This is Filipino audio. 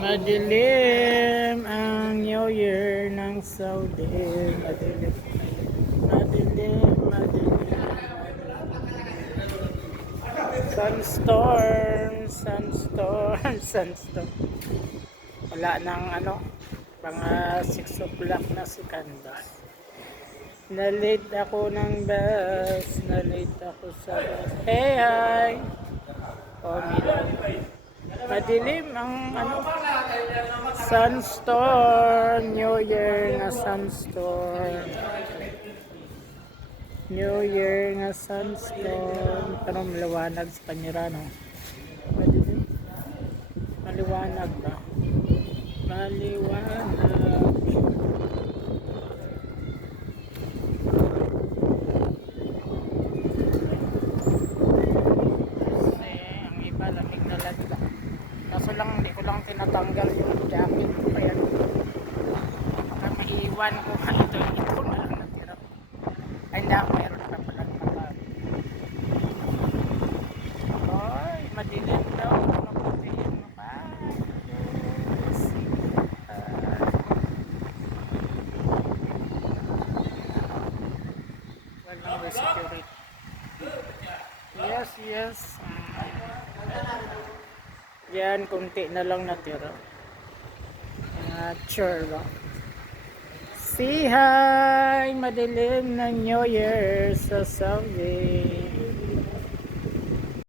Madilim ang New Year ng Saudi. Madilim. Madilim, madilim. Sunstorm, sunstorm, sunstorm. Wala nang mga 6 o'clock na si Candace. Na-late ako ng bus. Na-late ako sa bus. Hey, hi! Oh, Milo. Madilim ang sunstorm. New Year nga sunstorm. New Year nga sunstorm. Pero maliwanag sa kanyara, no? Madilim. Maliwanag ba? Maliwanag. Kaso lang hindi ko lang tinatanggal yung jacket ko, kaya baka maiwan ko ito na lang natira. Ay hindi, mayroon na pala naman. Oy, madilim daw, mabutiin mo pa. Yes. Walang security. Yes. Yan, kunti na lang natira. Sure lang. Say hi! Madilim na New Year sa Saudi.